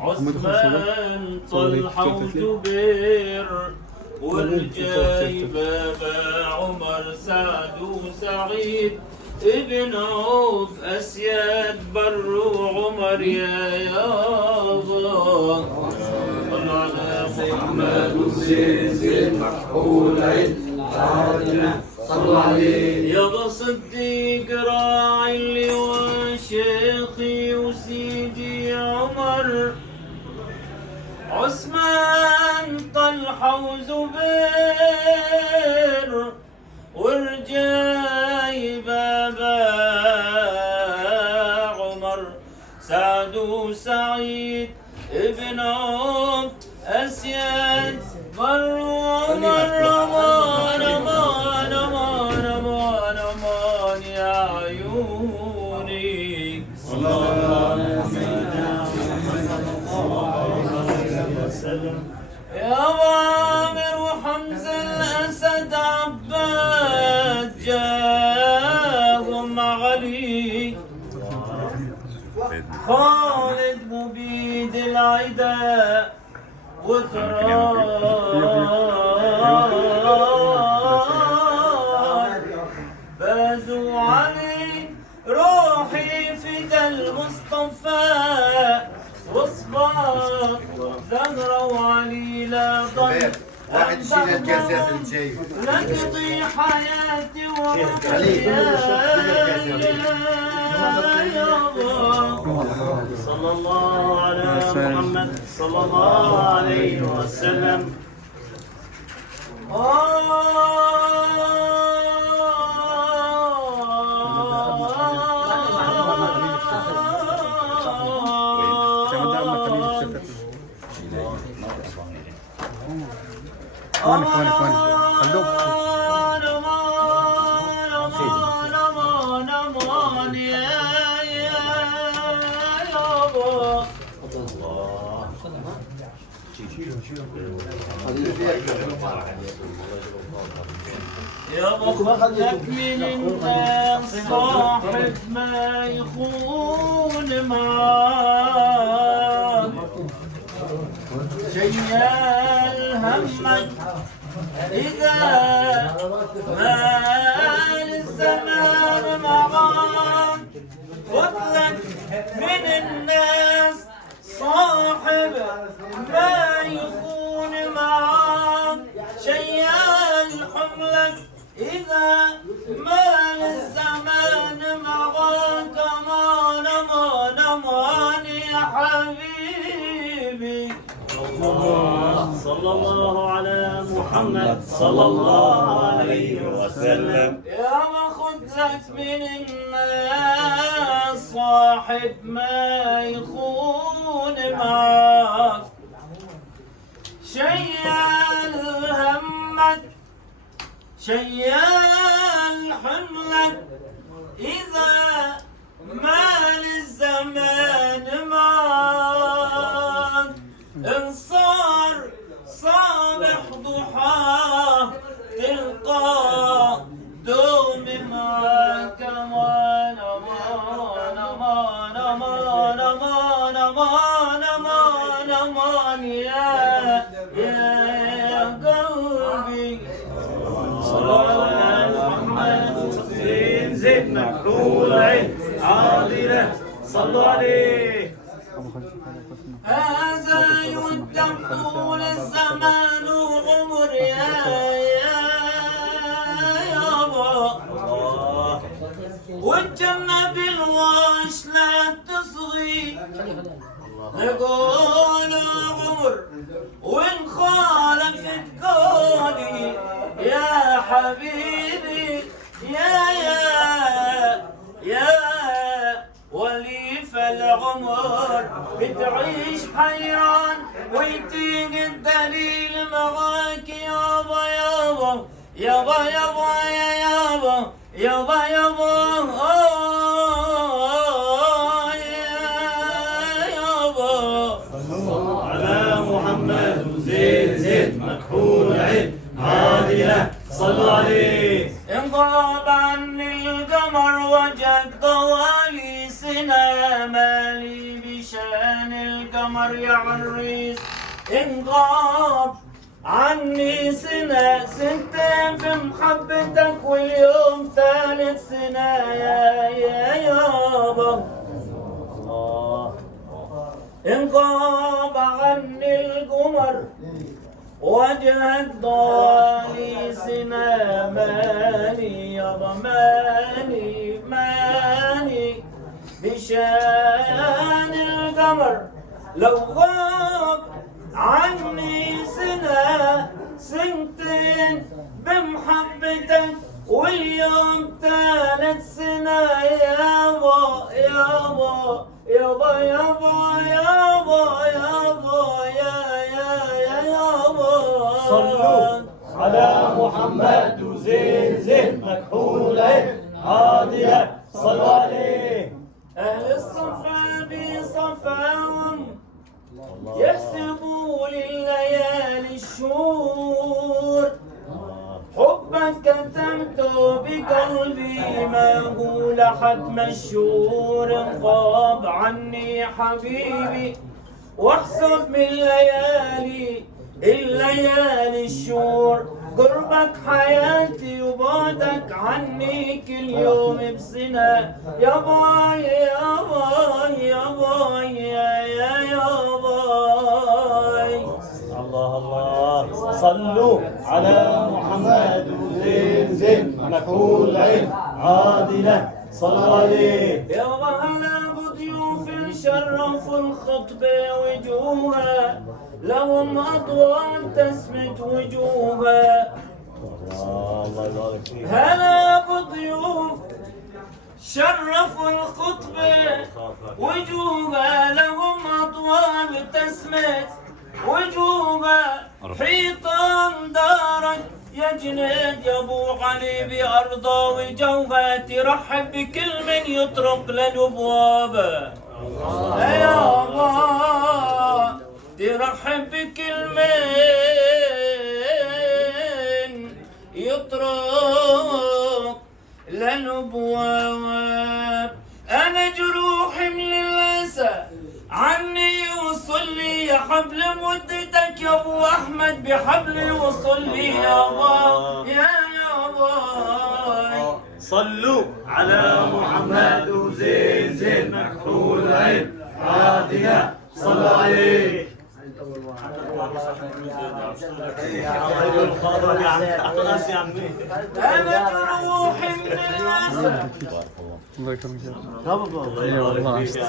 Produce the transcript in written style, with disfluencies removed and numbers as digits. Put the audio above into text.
عثمان طلحة وزبير والجاي بابا عمر سعد وسعيد ابن عوف أسياد بر وعمر يا الله على محمد وزيد مكحول عيد صلى عليه يا صديق راعي اللواء شيخي وسيدي عمر عثمان طلحة وزبير ورجاي بابا عمر سعد وسعيد ابن عوف أسياد بر وعمر أمان أمان أمان أمان أمان يا عيوني صلى الله عليه وسلم يا عامر وحمزة الأسد عباد جاهم علي خالد مبيد العداء وتراد بازوا علي روحي فدا المصطفى وصباط زهرة وعلي لا ضل واحد يشيل الكاسات الجاي نقضي حياتي ومحياي يا الله صلى الله على محمد صلى الله عليه وسلم يا مخلك من الناس صاحب ما يخون معاك شيال همك إذا مال الزمان معاك فضلك من الناس صاحب ما يخون معاك شيال حملك إذا مال الزمان معاك أمان أمان أمان يا حبيبي صلى الله على محمد صلى الله عليه وسلم يا مخذك من الناس صاحب ما يخون معاك شيال همك شيال حملك إذا مال الزمان معاك إن صار صابح ضحاه تلقى دوم معاك أمان أمان أمان أمان أمان أمان أمان أمان يا قلبي صلى على محمد زين مكحول عين عاضلة صلوا عليه هذا يودم طول الزمان وعمر يابا والجنة بالواش لا تصغي نقول عمر وإن خالفت قولي يا حبيبي يا ولي فالعمر بتعيش حيران ويتيق الدليل معاك يابا يابا يابا يابا يابا يابا يابا يابا على محمد وزيد مكحول عين عادلة صلوا عليه انضرب عني القمر وجد ضوالي سنا مالي بشان القمر يا عريس انغاب عني سنة سنتين في محبتك واليوم ثالث سنة يا يابا انغاب عني القمر وجهك ضالي سنة ماني يابا ماني بشان القمر لو غاب عني سنة سنتين بمحبتك واليوم ثالث سنة يابا يابا يابا يابا يابا يابا يا يابا صلوا على محمد وزين مكحول عين عادلة صلوا عليه. أهل الصفا بصفاهم يحسبوا لليالي الشهور حبك كتمته بقلبي ما هو لحد مشهور انقاب عني حبيبي واحسب من الليالي الشهور قربك حياتي وبعدك عني كل يوم بسنة يا باي يا باي يا باي يا باي. الله الله صلوا على محمد وزين مكحول عين عادلة صلوا عليه. يا هلا بضيوف شرفوا الخطبة وجوها لهم أضواء تسمت وجوها. الله يبارك فيك. هلا بضيوف شرفوا الخطبة وجوها لهم أضواء تسمت وجوها حيطان دارك يا جنيد يا ابو علي بأرضه وجوها ترحب بكل من يطرق للابواب يا الله ترحب بكل من يطرق للابواب. انا جروحي من الاسى عني وصل لي يا حبل مدتك يا ابو احمد بحبلي وصل لي يا الله يا باي. صلوا على محمد وزين مكحول عين عادلة صلوا عليه. انا جروحي من الاسى الله يكرمك يا الله يبارك فيك.